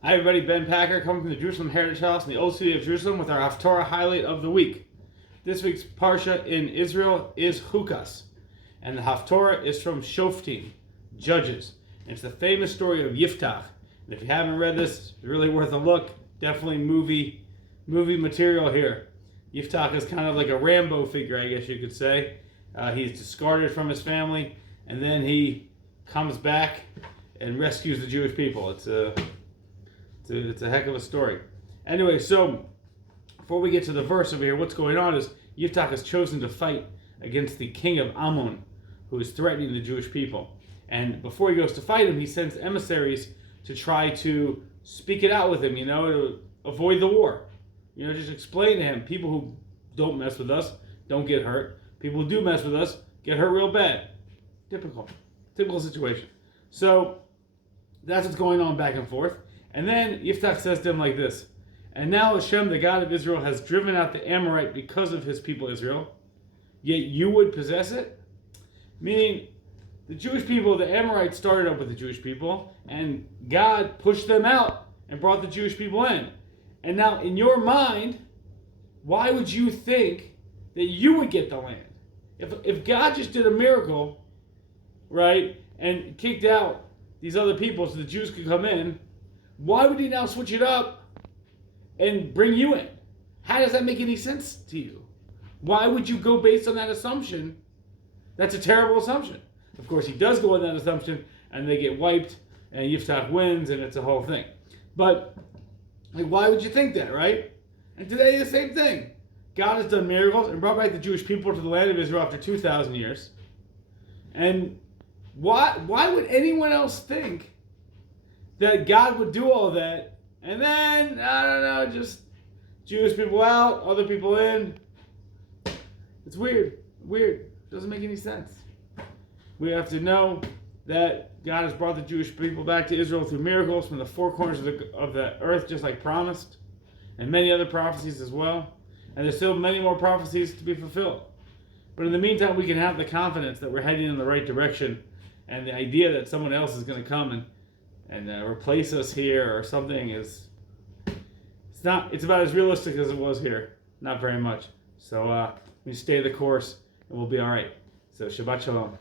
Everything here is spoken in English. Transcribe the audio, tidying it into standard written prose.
Hi everybody, Ben Packer coming from the Jerusalem Heritage House in the Old City of Jerusalem with our Haftarah highlight of the week. This week's Parsha in Israel is Chukas, and the Haftarah is from Shoftim, Judges. And it's the famous story of Yiftach. And if you haven't read this, it's really worth a look. Definitely movie material here. Yiftach is kind of like a Rambo figure, I guess you could say. He's discarded from his family, and then he comes back and rescues the Jewish people. It's a heck of a story. Anyway, so before we get to the verse over here, what's going on is Yiftach has chosen to fight against the king of Ammon, who is threatening the Jewish people. And before he goes to fight him, he sends emissaries to try to speak it out with him, to avoid the war. Just explain to him, people who don't mess with us don't get hurt. People who do mess with us get hurt real bad. Typical situation. So that's what's going on back and forth. And then Yiftach says to him like this: "And now Hashem, the God of Israel, has driven out the Amorite because of his people Israel, yet you would possess it?" Meaning, the Jewish people, the Amorites started up with the Jewish people, and God pushed them out and brought the Jewish people in. And now, in your mind, why would you think that you would get the land? If God just did a miracle, right, and kicked out these other people so the Jews could come in, why would he now switch it up and bring you in? How does that make any sense to you? Why would you go based on that assumption? That's a terrible assumption. Of course, he does go on that assumption, and they get wiped, and Yiftach wins, and it's a whole thing. But why would you think that, right? And today, the same thing. God has done miracles and brought back the Jewish people to the land of Israel after 2,000 years. And why would anyone else think that God would do all that, and then, I don't know, just Jewish people out, other people in? It's weird. Doesn't make any sense. We have to know that God has brought the Jewish people back to Israel through miracles from the four corners of the earth, just like promised, and many other prophecies as well. And there's still many more prophecies to be fulfilled. But in the meantime, we can have the confidence that we're heading in the right direction, and the idea that someone else is going to come and replace us here or something it's about as realistic as it was here. Not very much. So we stay the course and we'll be all right. So Shabbat Shalom.